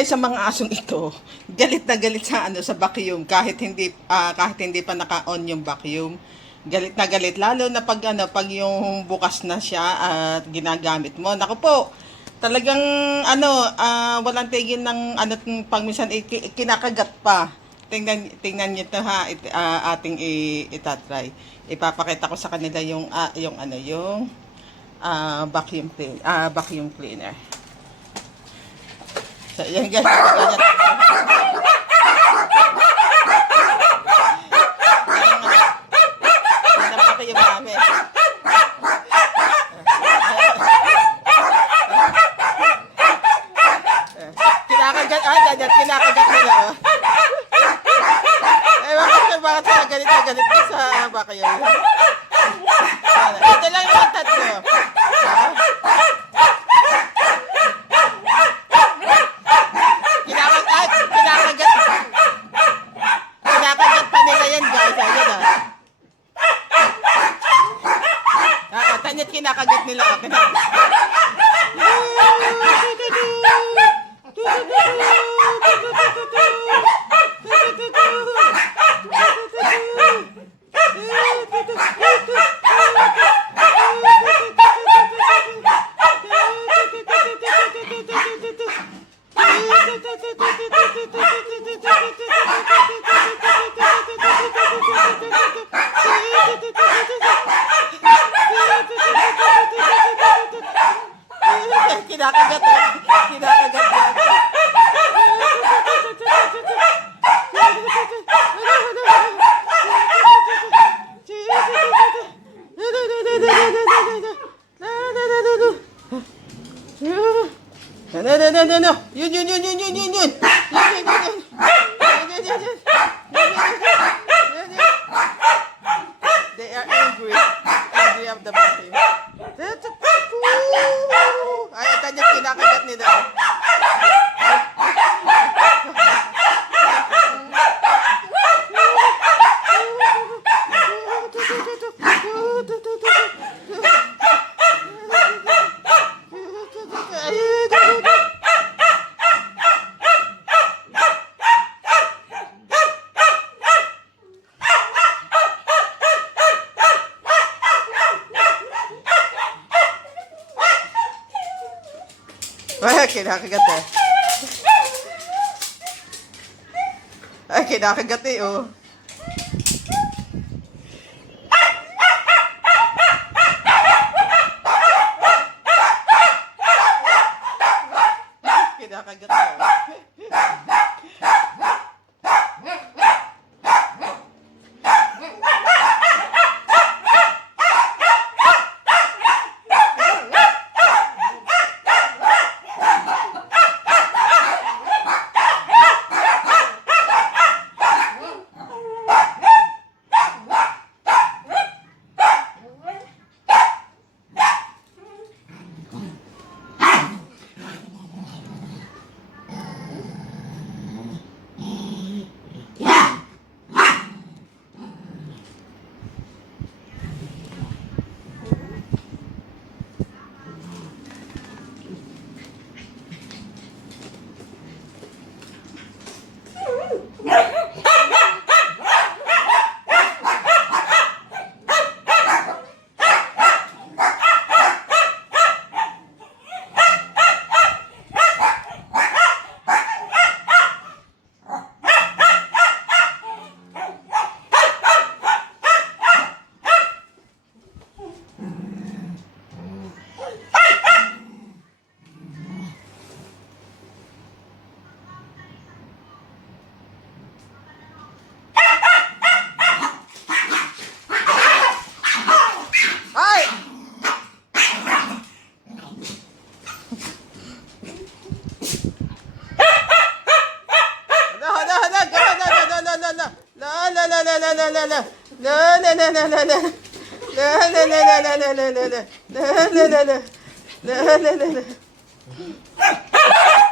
Dahil sa mga asong ito, galit na galit sa sa vacuum kahit hindi pa naka-on yung vacuum. Galit na galit lalo na pag pag yung bukas na siya at ginagamit mo. Naku po, talagang walang tigil ng pag minsan kinakagat pa. Tingnan niyo 'to ha, ating itatry. Ipapakita ko sa kanila yung vacuum cleaner. So, yan guys. Kinakagat nila, oh. Bakit sila galit na galit sa vacuum? Ito lang yung tatlo. Kinakagat pa nila yan, guys. Ayun, tanyat kinakagat nila. Kinakagat. No. Yun. They are angry of the vacuum. Ay, kanya kinakagat nila. Ay, kinakagat eh. Ay, kinakagat eh, oh. Kinakagat eh. La